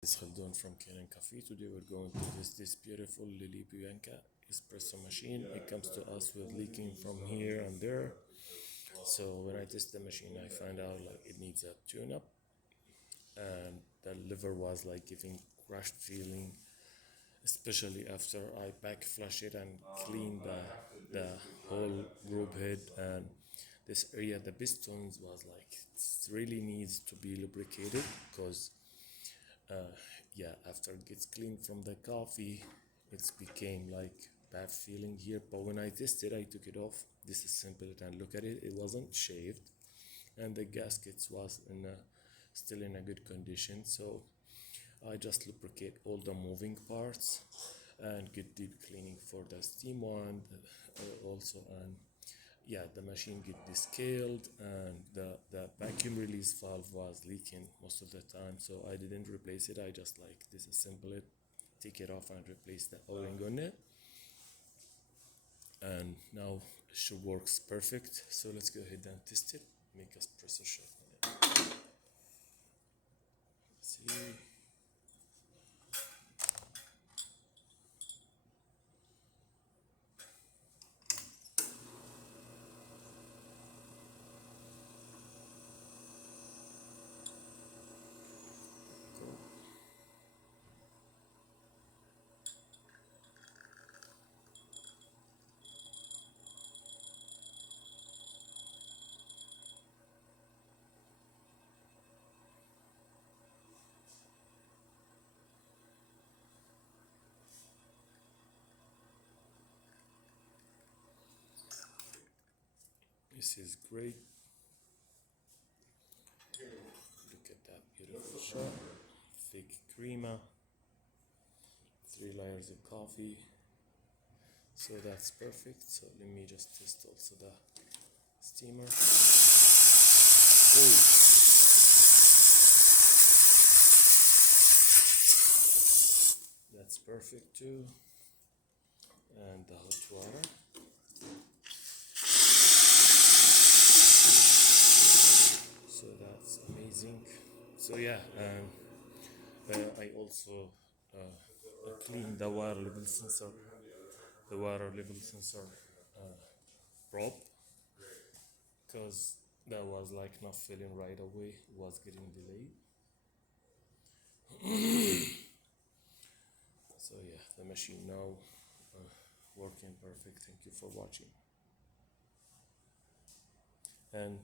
This is Khaldun from Kanen Coffee. Today we're going to test this beautiful Lelit Bianca espresso machine. It comes to us with leaking from here and there. So when I test the machine, I find out like it needs a tune-up, and the liver was like giving crushed feeling, especially after I back flush it and clean the whole group head and this area. The pistons was like it really needs to be lubricated because yeah, after it gets cleaned from the coffee, it's became like bad feeling here. But when I tested, I took it off, disassembled it, and look at it, it wasn't shaved, and the gaskets was still in a good condition. So I just lubricate all the moving parts and get deep cleaning for the steam wand also. And yeah, the machine get descaled, and the vacuum release valve was leaking most of the time, so I didn't replace it. I just like disassemble it, take it off, and replace the o-ring on it, and now it should works perfect. So let's go ahead and test it, make a espresso shot on it. Let's see. This is great. Look at that beautiful shot. Thick crema, 3 layers of coffee. So that's perfect. So let me just test also the steamer. Oh, that's perfect too. And the hot water. So that's amazing. So yeah, I also cleaned the water level sensor, probe, because that was like not filling right away, it was getting delayed. So yeah, the machine now working perfect. Thank you for watching. And